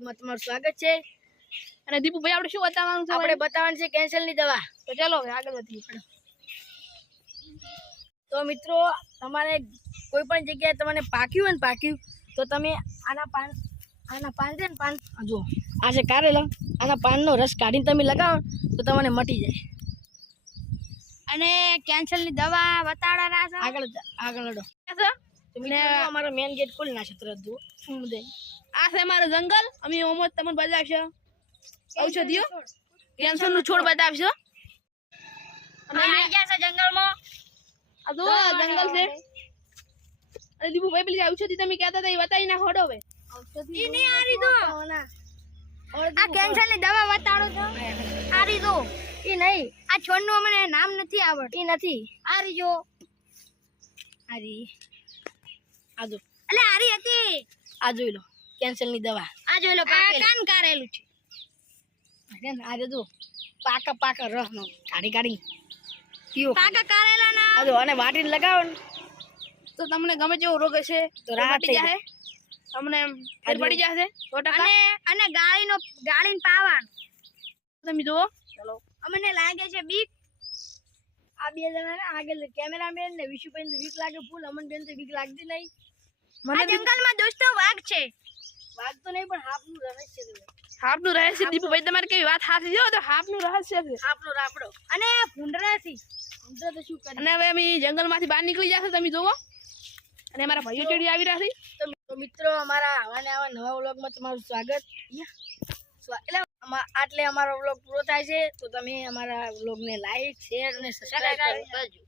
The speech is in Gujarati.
વ્લોગમાં તમારું સ્વાગત છે. અને દીપુભાઈ આપણે શું બતાવવાનું છે આપણે બતાવવાનું છે કેન્સરની દવા. તો ચાલો હવે આગળ વધીએ. તો મિત્રો તમારે કોઈ પણ જગ્યાએ તમને પાક્યું હોય ને પાક્યું તો તમે આના પાન આના પાન છે ને પાન જુઓ આ છે કારેલા. આના પાનનો રસ કાઢીને તમે લગાવો તો તમને મટી જાય. અને કેન્સરની દવા બતાવવાના છે? આગળ આગળ લડો અમારો મેન ગેટ ખોલી નાખશે તરત જુઓ આ છે મારો જંગલ. અમે ઓમો તમને બતાવશો. ઔષધિઓ કેન્સરનું છોડ. બતાવશો અને જંગલમાં. આ જો આ જંગલ છે. અને દીપુભાઈ પેલી ઔષધિ તમે કહેતા હતા એ બતાવી નાખો હડો હવે. આ કેન્સરની દવા બતાડો છો. આ રીજો ઈ નહીં. આ છોડનું મને નામ નથી આવડતું. ઈ નથી. આ રીજો આ રી આ જો એટલે આરી હતી. આ જોઈ લો કેન્સરની દવા. આ જોઈ લો કાન કારેલું છે. અરે આ જો પાકા પાકા રસ નો કાઢી કાઢી પીઓ પાકા કારેલા ના આ જો અને વાટીને લગાવો ને. તો તમને ગમે તેવો રોગ હશે તો રાહત થઈ જશે તમને ફેર પડી જશે અને અને ગાળીનો ગાળીને પાવાનું. તમે જુઓ. ચલો. અમને લાગે છે બીક. આ બે જણા ને આગળ કેમેરામેન ને વિશુભાઈ ને વીક લાગે ફૂલ અમન બેન તો વીક લાગતી નહીં. મને જંગલમાં દોસ્તો વાઘ છે. વાઘ તો નહીં પણ હાપનું રહસ્ય છે. હાપનું રહસ્ય? દીપુભાઈ તમારે કેવી વાત સાચી જો તો હાપનું રહસ્ય છે. હાપનો રાપડો. અને ભૂંડરાથી. ભૂંડરા તો શું કરે? અને હવે અમે જંગલમાંથી બહાર નીકળી જશે તમે જોવો. અને અમારા ભાઈઓ ચડી આવી રહ્યા છે. તો મિત્રો અમારા આવા ને આવા નવા વ્લોગમાં તમારું સ્વાગત. એટલે આટલે અમારો વ્લોગ પૂરો થાય છે તો તમે અમારા વ્લોગને લાઈક શેર અને સબસ્ક્રાઈબ કરજો